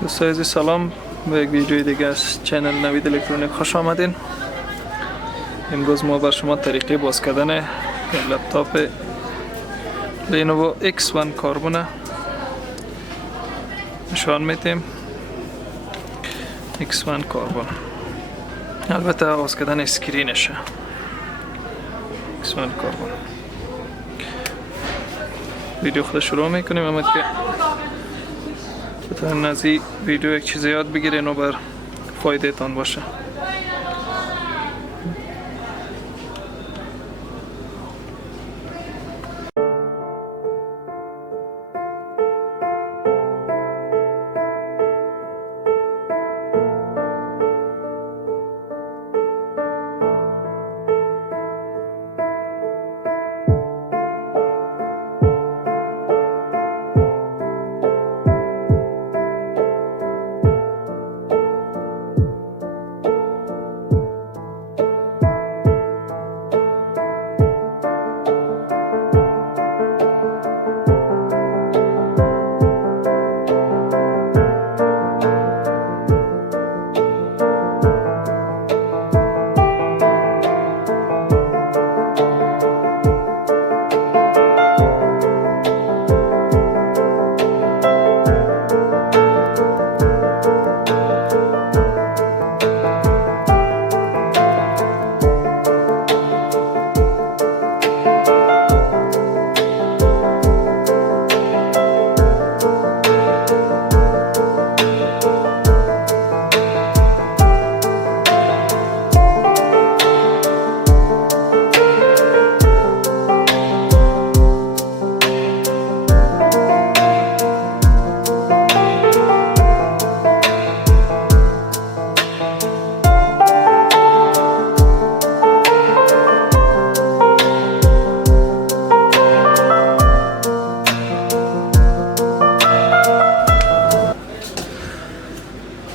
دوستای عزیز سلام، به یک ویدیوی دیگه از چینل نوید الکترونیک خوش آمدین. امروز ما بر شما طریقه باز کردن لپتاپ لینوو X1 کاربن نشان میدیم. X1 کاربن، البته باز کردن اسکرینشه. X1 کاربن ویدیو خود شروع میکنیم. امید که بتونین از این ویدیو یک چیز یاد بگیرین و بر فایده تان باشه.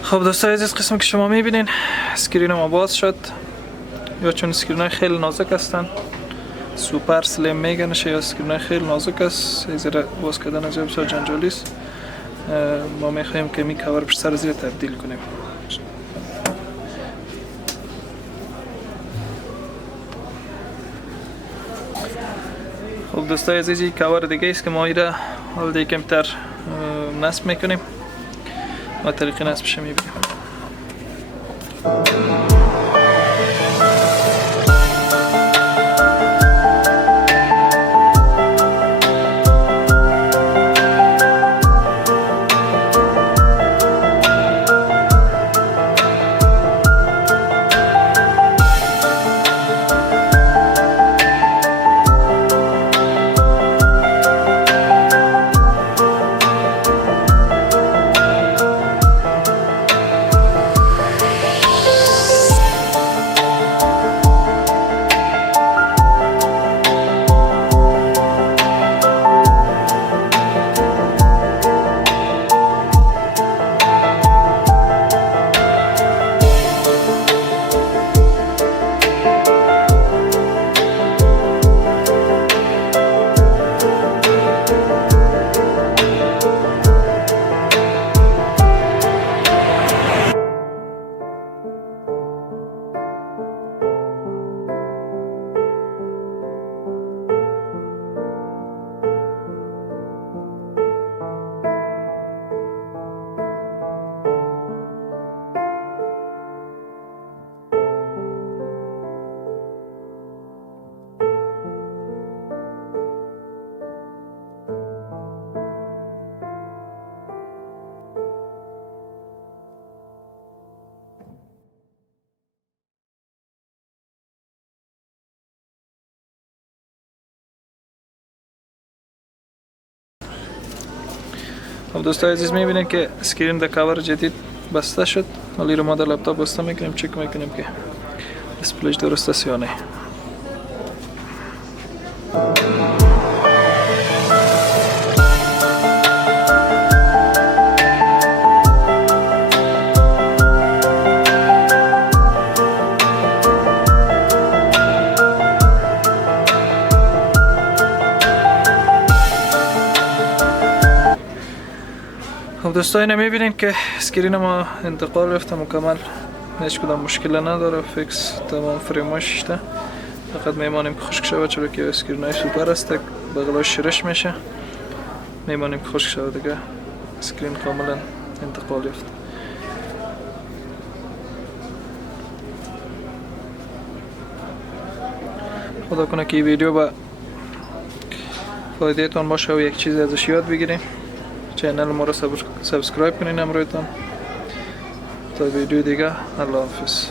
خب دوستای عزیز، قسمی که شما میبینین اسکرین ما باز شد. یا چون اسکرین های خیلی نازک هستن، سوپر سلیم میگنش، یا اسکرین های خیلی نازک است، زیر باز کردن از بسیار جنجالی است. ما میخوایم که می کاور پشت سر زیر تبدیل کنیم. خب دوستای عزیز، این کاور دیگه است که ما ایره حال دیگه کمتر نصب میکنیم و طریق نصبش میبینیم. خب دوستای عزیز، میبینید که اسکرین در کاور جدید بسته شد. حالی رو ما در لپتاپ بسته میکنیم، چک میکنیم که دیسپلیش درست است یا نه. خب دوستان اینا میبینین که اسکرین ما انتقال رفته مکمل، هیچ کدام مشکل نداره، فیکس تمام فریماش شده. فقط میمانیم که خشک شود، چرا که اسکرین های سوپر است، بغلاش شرش میشه، میمانیم که خشک شود دیگه اسکرین کاملا انتقال یافت. خدا کنه که این ویدیو با فایده تان باشه و یک چیزی ازش یاد بگیریم. چینل ما رو سابسکرایب کنین امرویتان. تا ویدیو دیگه، الله حافظ.